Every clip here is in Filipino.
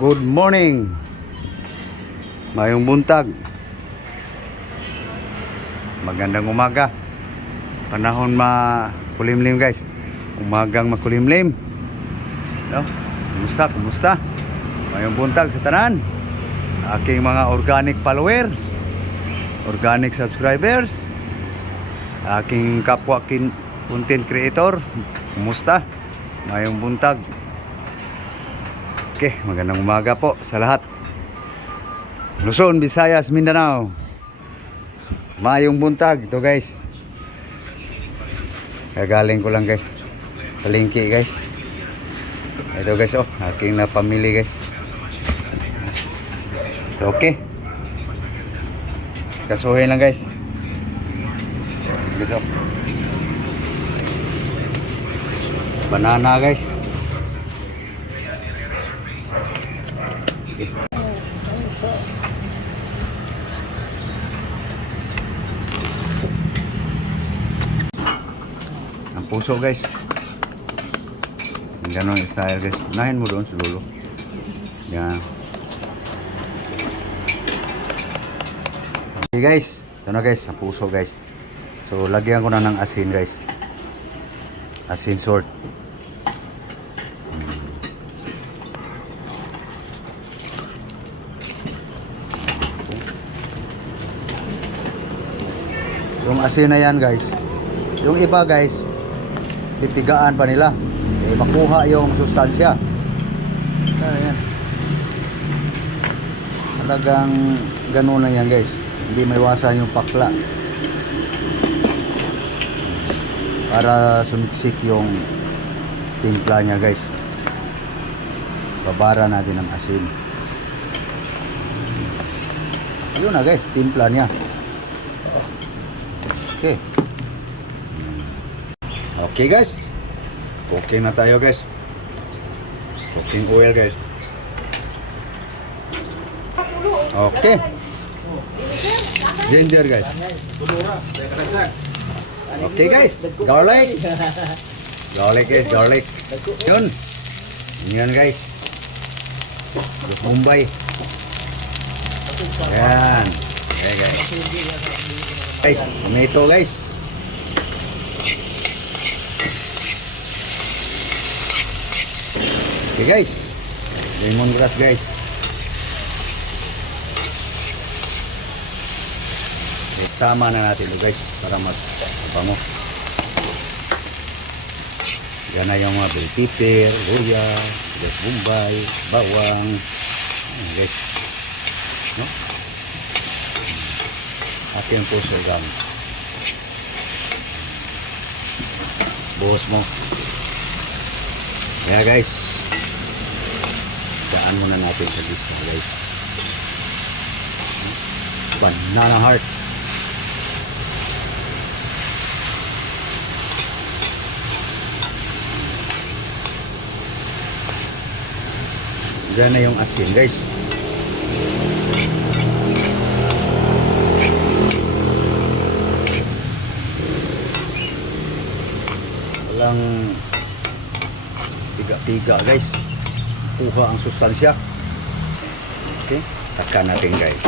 Good morning. Mayong buntag. Magandang umaga. Panahon makulimlim guys. Umagang makulimlim. No? Kumusta? Mayong buntag sa tanan. Aking mga organic followers, organic subscribers, aking kapwa content creator. Kumusta? Mayong buntag. Okay, magandang umaga po sa lahat. Luzon, Visayas, Mindanao. Mayong buntag ito guys. Kagaling ko lang guys. Palengke guys. Ito guys oh, aking na pamili guys. So, okay. Kasuhin lang guys. Guys oh. Banana guys. Ang puso guys. Ganon style guys. Unahin mo doon sa lulo. Yan. Okay guys. Ito na guys. Ang puso guys. So lagyan ko na ng asin guys. Asin salt. Yung asin na yan guys. Yung iba guys, pipigaan pa nila. Eh, makuha yung sustansya. Ayan. Talagang ganun lang yan guys. Hindi maiwasan yung pakla. Para sumiksik yung timpla niya guys. Babara natin ng asin. Yun na guys, timpla niya. Okay. Okay guys. Cooking na tayo guys. Cooking oil guys. Okay. Ginger guys. Okay guys. Garlic. Garlic guys, garlic. Yun. Yan guys. Mumbai. Yan. Okay guys. Guys, tomato guys. Okay guys. Lemongrass guys. Okay, sama na natin ito guys para magpabango. Yan na yung mga bell pepper, luya, bombay, bawang. Ayan, guys. No? Ating puso gamit. Buhos mo. Kaya guys, daan muna natin sa gisa guys. Banana heart. Diyan na yung asin guys. Walang tiga guys. Kuha ang sustansya. Okay, takkan natin guys.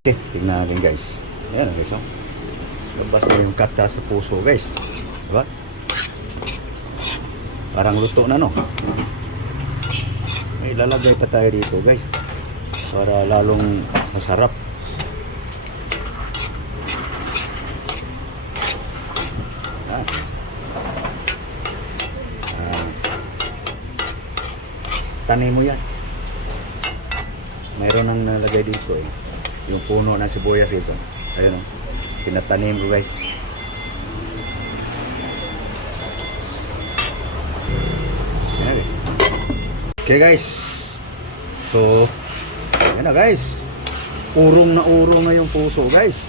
Okay, tingnan natin guys. Ayan guys oh. Labas na yung kata sa puso guys. Diba? Parang luto na no. May lalagay pa tayo dito guys. Para lalong sasarap. Tanim mo yan. Mayroon nang nalagay dito eh. Yung puno ng sibuyas ito. Ayun oh. Pinatanim ko guys. Ayan guys. Okay guys. So, ayan na guys. Urong na yung puso guys.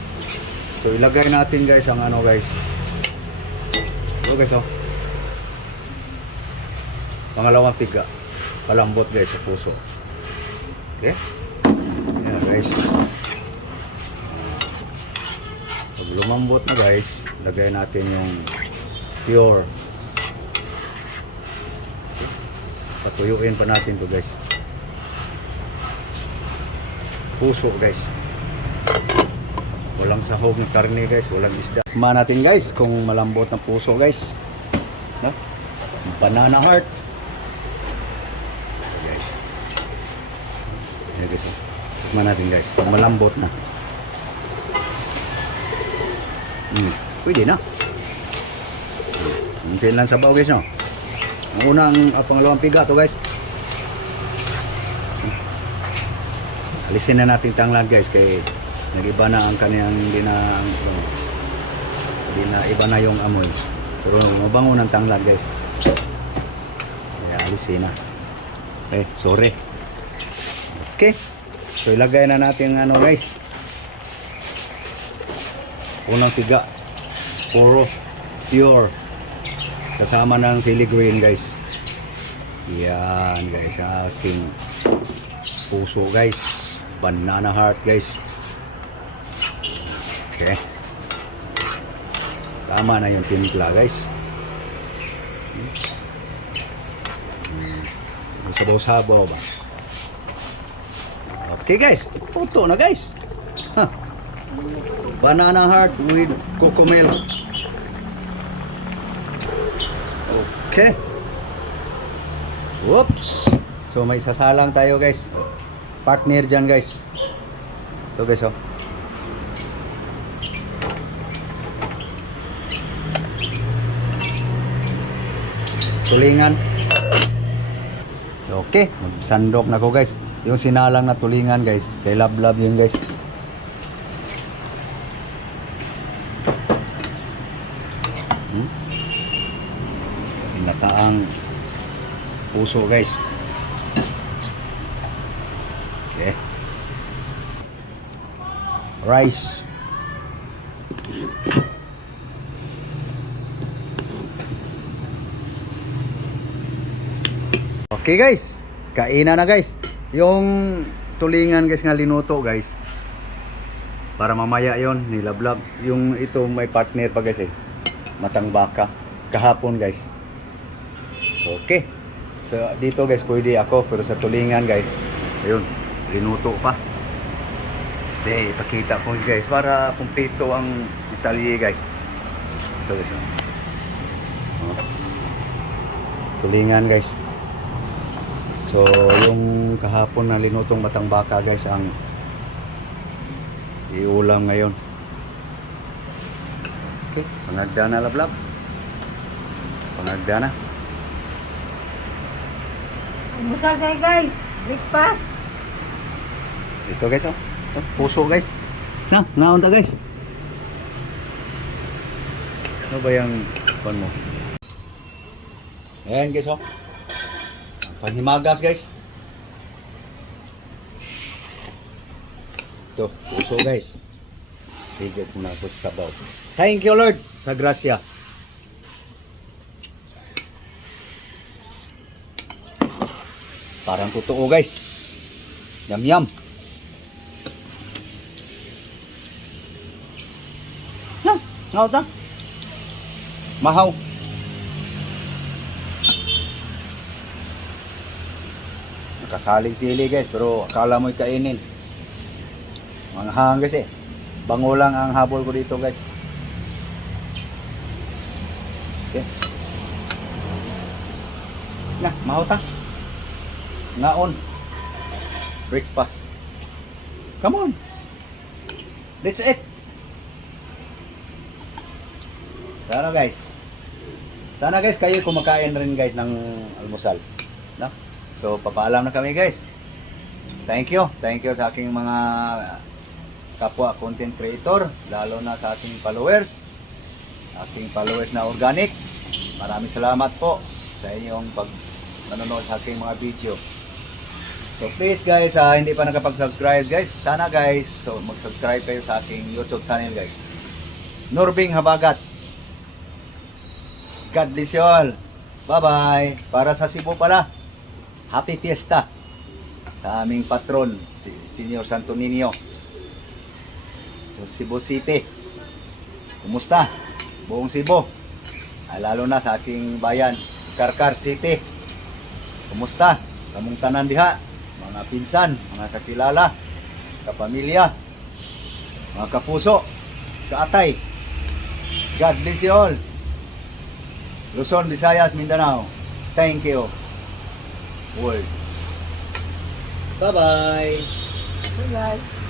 So ilagay natin guys ang ano guys. So guys oh. Pangalawang piga. Palambot guys sa puso. Okay? Ayan guys. Pag lumambot na guys, lagay natin yung pure. Okay. Tuyuin pa natin to guys. Puso guys. Walang sahog na karne guys, walang isda. Tikman natin guys kung malambot na puso guys. No? Banana heart. Guys. Ayan guys. Tikman natin guys kung malambot na. Pwede na. Hintayin lang sabaw guys no. Ang unang pangalawang piga to guys. Alisin na natin tanglad guys kay nag-iba na ang kaniyang hindi na iba na yung amoy. Pero mabango ng tanglad guys. Kaya alisin na. Okay, sorry. Okay. So ilagay na natin ano guys. Unang tiga. Puro pure. Kasama ng sili green guys. Yan guys, ang aking puso guys. Banana heart guys. Okay. Tama na yung timpla guys. Sabaw-sabaw ba? Okay guys, puto na guys. Huh. Banana heart with cocomel. Okay. Whoops. So may sasalang tayo guys. Partner dyan guys. Ito guys oh. Tulingan. Okay. Magsandok na ko guys. Yung sinalang na tulingan guys. Kay love yun guys. Pinataang puso guys. Okay. Rice. Okay guys, kainan na guys. Yung tulingan guys nga linuto guys. Para mamaya yon nilablab. Yung ito may partner pa guys eh. Matang baka. Kahapon guys. So okay. So dito guys pwede ako pero sa tulingan guys. Ayun, linuto pa. Okay, ipakita ko guys para kumpleto ang detalye guys. Ito guys. Oh. Tulingan guys. So, yung kahapon na linutong matang baka guys ang iulam ngayon. Okay, pangagda na lablab. Pangagda na. Almusal tayo guys. Breakfast. Ito guys oh. Ito, puso guys. Na, naon ta guys. Ano ba yung pan mo? Ayan guys oh. Panghimagas guys. Ito, puso guys. Tigil muna ako sa sabaw. Thank you Lord sa grasya. Parang totoo guys. Yum yum. Yan, ngaw ta. Mahaw. Nakasalig-sili guys, pero akala mo'y kainin. Manghang guys eh. Bango lang ang habol ko dito guys. Okay. Na, mahota. Naon. Breakfast. Come on. Let's eat. Sana guys. Sana guys kayo kumakain rin guys ng almusal. No? So, papaalam na kami guys. Thank you sa aking mga kapwa content creator, lalo na sa ating followers na organic. Maraming salamat po sa inyong panonood sa aking mga video. So please guys, hindi pa nakapag-subscribe guys, sana guys, so mag-subscribe kayo sa aking YouTube channel guys. Nurbing Habagat. God bless you all. Bye bye. Para sa Cebu pala, Happy Fiesta sa aming patron, si Senior Santo Niño sa Cebu City. Kumusta? Buong Cebu. Lalo na sa aking bayan, Karkar City. Kumusta? Kamong tanan diha, mga pinsan, mga kakilala, kapamilya, mga kapuso, kaatay. God bless you all. Luzon, Visayas, Mindanao. Thank you. World. Bye-bye. Bye-bye.